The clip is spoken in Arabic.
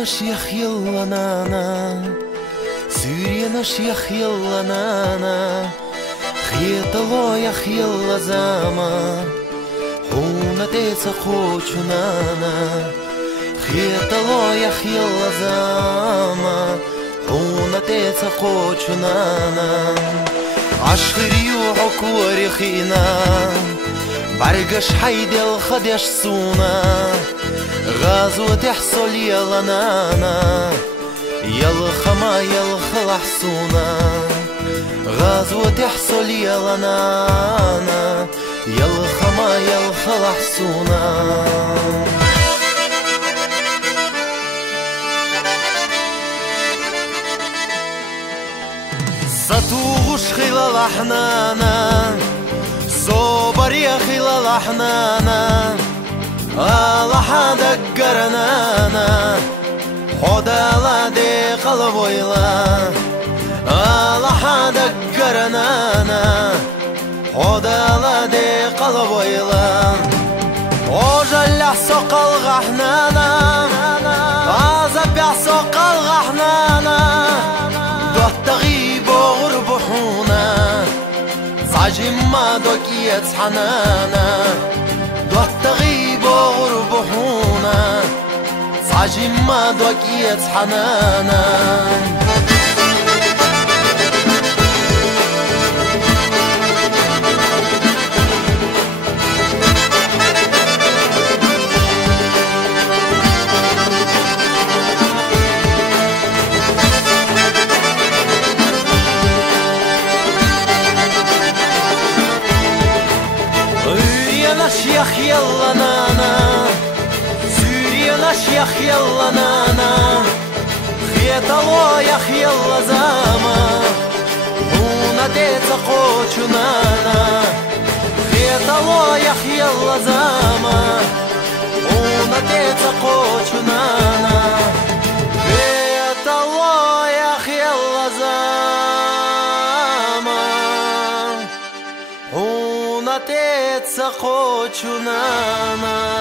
Syrienash yachyelanana, Syrienash yachyelanana, Khietalo yachyelazama, Hunatesa khochunana, Khietalo yachyelazama, Hunatesa khochunana, Ashkhriyu hukurikhina, Bargash haydel khadesh suna. غازوة تحصل يلا نانا يلا خما يلا خلحسونا غازوة تحصل يلا نانا يلا خما يلا خلحسونا سطوغش خلال احنانا صبر يا خلال احنانا الله دقرنانا خدا لا دي قلبويلا الله دقرنانا خدا لا دي قلبويلا وجل سوق الغحنانا عزب سوق الغحنانا دوت تغيب وغربحونا صعجم ما دوكيت حنانا دوت تغيب وغربحونا صعجم ما دوكيت حنانا يخ يلا نانا سورياش يخ يلا نانا خيط الله يخ يلا زاما هونا ديتا قوچو نانا خيط الله يخ يلا زاما هونا ديتا قوچو نانا خيط الله يخ يلا زاما هونا ديتا قوچو نانا